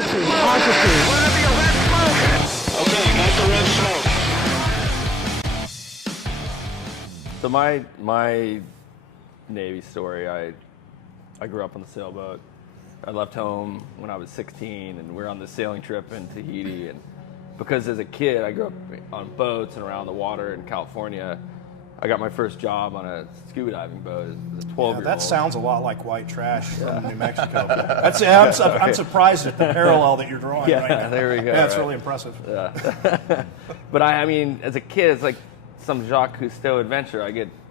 Okay, got the red smoke. So my Navy story, I grew up on the sailboat. I left home when I was 16, and we were on this sailing trip in Tahiti. And because as a kid, I grew up on boats and around the water in California, I got my first job on a scuba diving boat as a 12-year-old. That sounds a lot like white trash from New Mexico. I'm surprised at the parallel that you're drawing right now. There we go. That's really impressive. Yeah. But I mean, as a kid, it's like some Jacques Cousteau adventure.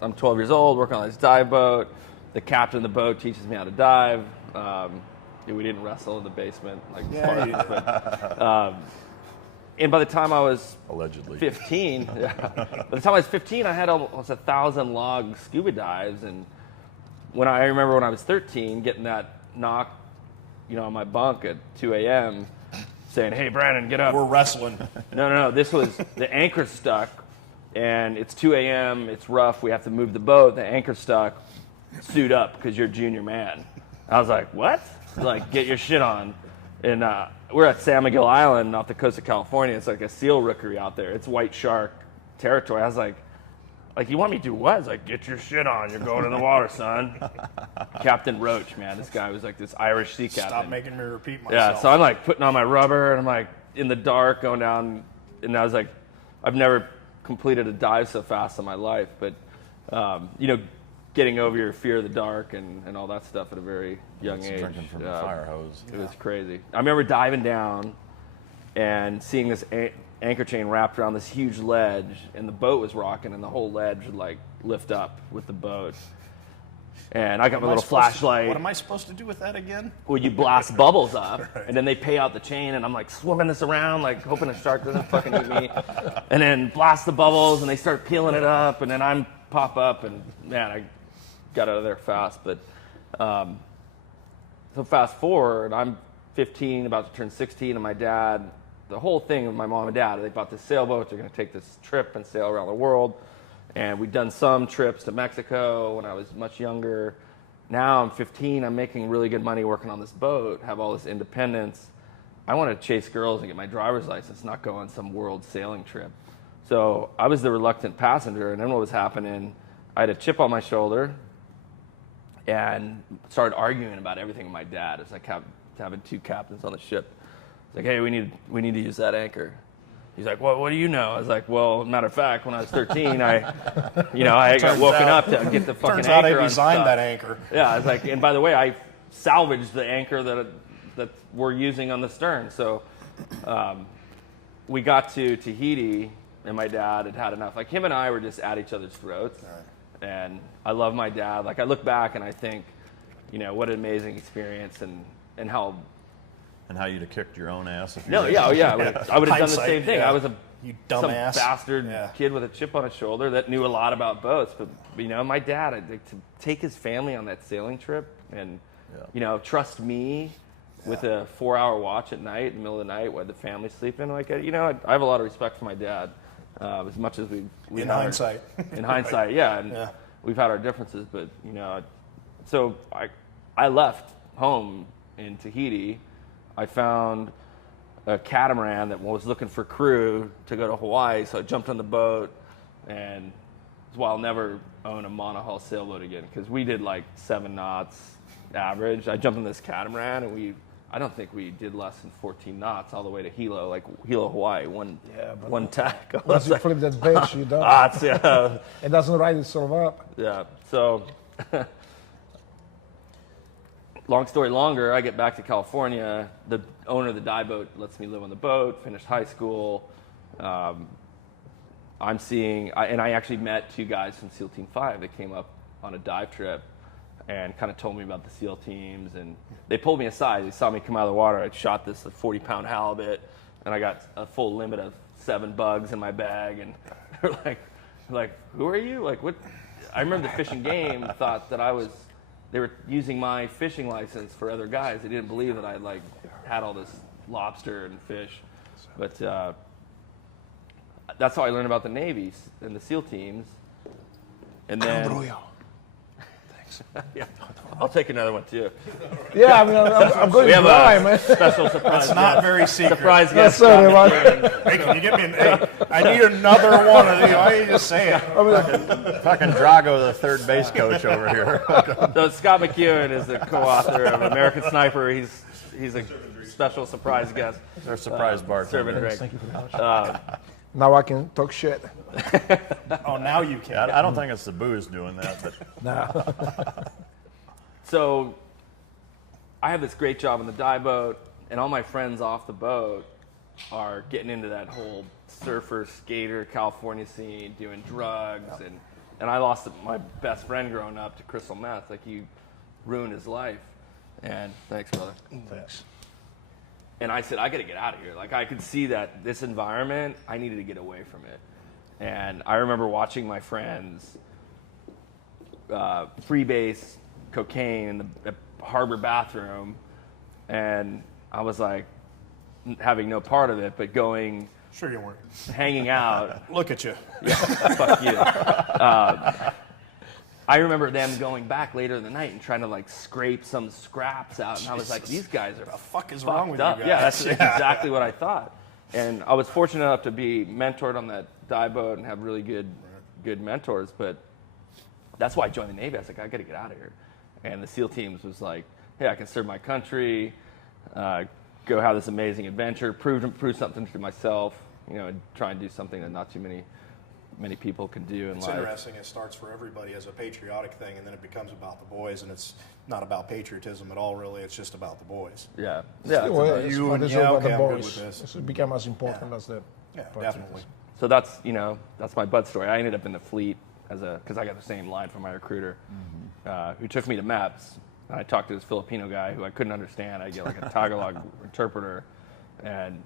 I'm 12 years old, working on this dive boat. The captain of the boat teaches me how to dive. We didn't wrestle in the basement like Spartans, but and by the time I was allegedly 15, by the time I was 15, I had almost 1,000 log scuba dives. And I remember when I was 13, getting that knock, on my bunk at 2 a.m. saying, "Hey, Brandon, get up. We're wrestling." No. This was the anchor's stuck, and it's 2 a.m. It's rough. We have to move the boat. The anchor's stuck. Suit up because you're junior man. I was like, what? Like, get your shit on. And we're at San Miguel Island off the coast of California. It's like a seal rookery out there. It's white shark territory. I was like, you want me to do what? I was like, get your shit on. You're going in the water, son. Captain Roach, man. This guy was like this Irish sea captain. Stop making me repeat myself. Yeah, so I'm like putting on my rubber, and I'm like in the dark going down. And I was like, I've never completed a dive so fast in my life. But, getting over your fear of the dark and all that stuff at a very young age. Drinking from the fire hose. It was crazy. I remember diving down and seeing this anchor chain wrapped around this huge ledge, and the boat was rocking, and the whole ledge would like lift up with the boat. And I got my little flashlight. What am I supposed to do with that again? Well, you blast bubbles up, and then they pay out the chain, and I'm like swimming this around, like hoping a shark doesn't fucking eat me. And then blast the bubbles, and they start peeling it up, and then I'm pop up, and man, I got out of there fast. But so fast forward, I'm 15, about to turn 16, and my dad, the whole thing with my mom and dad, they bought this sailboat. They're going to take this trip and sail around the world. And we'd done some trips to Mexico when I was much younger. Now I'm 15, I'm making really good money working on this boat, have all this independence. I want to chase girls and get my driver's license, not go on some world sailing trip. So I was the reluctant passenger, and then what was happening, I had a chip on my shoulder and started arguing about everything with my dad. It's like having two captains on the ship. It's like, hey, we need to use that anchor. He's like, well, what do you know? I was like, well, matter of fact, when I was 13, I got woken up to get the fucking turns anchor out I unstuck. designed that anchor. Yeah, I was like, and by the way, I salvaged the anchor that we're using on the stern. So we got to Tahiti, and my dad had enough. Like, him and I were just at each other's throats. Right. And I love my dad. Like, I look back and I think, what an amazing experience, and how... And how you'd have kicked your own ass if you I would have done the same thing. Yeah. I was some dumbass bastard kid with a chip on his shoulder that knew a lot about boats. But, my dad, to take his family on that sailing trip and, trust me with a 4-hour watch at night, in the middle of the night, while the family's sleeping. Like, I have a lot of respect for my dad, as much as we in hindsight. In hindsight, yeah. And we've had our differences, but, so I left home in Tahiti. I found a catamaran that was looking for crew to go to Hawaii, so I jumped on the boat, and I'll never own a monohull sailboat again, because we did like 7 knots average. I jumped on this catamaran, and I don't think we did less than 14 knots all the way to Hilo, Hawaii, one tack. Once you flip that bitch, you don't. Knots, yeah. It doesn't ride itself up. Yeah, so... Long story longer, I get back to California. The owner of the dive boat lets me live on the boat, finished high school. I actually met 2 guys from SEAL Team 5 that came up on a dive trip and kind of told me about the SEAL teams. And they pulled me aside. They saw me come out of the water. I'd shot this 40-pound halibut, and I got a full limit of 7 bugs in my bag. And they're like, who are you? Like, what? I remember the Fish and Game thought that they were using my fishing license for other guys. They didn't believe that I had all this lobster and fish. But that's how I learned about the Navy and the SEAL teams. And then, Yeah. I'll take another one too. Yeah, I mean, I'm going We have dry, man. a special surprise. It's not very secret. Surprise Yes, guest. sir, man. Hey, can you get me I need another one of these. Why don't you just say it? Fucking Drago, the third base coach over here. So Scott McEwen is the co-author of American Sniper. He's a special surprise guest. They're surprise Serving bartender. drink. Thank you for that. Now I can talk shit. Oh, now you can. I don't think it's the booze doing that, but Nah. So I have this great job on the dive boat, and all my friends off the boat are getting into that whole surfer, skater, California scene, doing drugs, and I lost my best friend growing up to crystal meth. Like, he ruined his life. And thanks, brother. Thanks. And I said, I got to get out of here. Like, I could see that this environment, I needed to get away from it. And I remember watching my friends freebase cocaine in the harbor bathroom, and I was like, having no part of it, but going, Sure you weren't. hanging out. Look at you. Fuck you. I remember them going back later in the night and trying to like scrape some scraps out, and I was like, these guys are The fuck is wrong with you up. guys? Yeah, that's exactly what I thought. And I was fortunate enough to be mentored on that dive boat and have really good mentors. But that's why I joined the Navy. I was like, I got to get out of here. And the SEAL teams was like, hey, I can serve my country, go have this amazing adventure, prove something to myself, and try and do something that not too many people can do in It's life. interesting. It starts for everybody as a patriotic thing, and then it becomes about the boys, and it's not about patriotism at all, really. It's just about the boys. Yeah. Well, it's you what and- is yeah, about okay, the I'm good boys. with this. It's become as important as the. Yeah, but definitely. So that's my bud story. I ended up in the fleet because I got the same line from my recruiter, who took me to MEPS. And I talked to this Filipino guy who I couldn't understand. I get like a Tagalog interpreter, and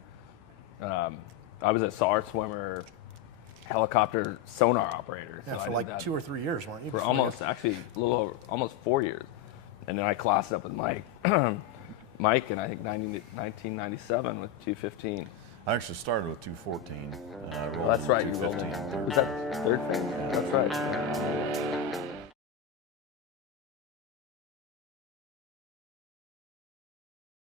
I was a SAR swimmer, helicopter sonar operator. Yeah, So I for did like that 2 or 3 years, weren't you? for before you- almost 4 years, and then I classed up with Mike, Mike, and I think 1997 with 215. I actually started with 214. That's right. You rolled 215. Was that third phase? That's right.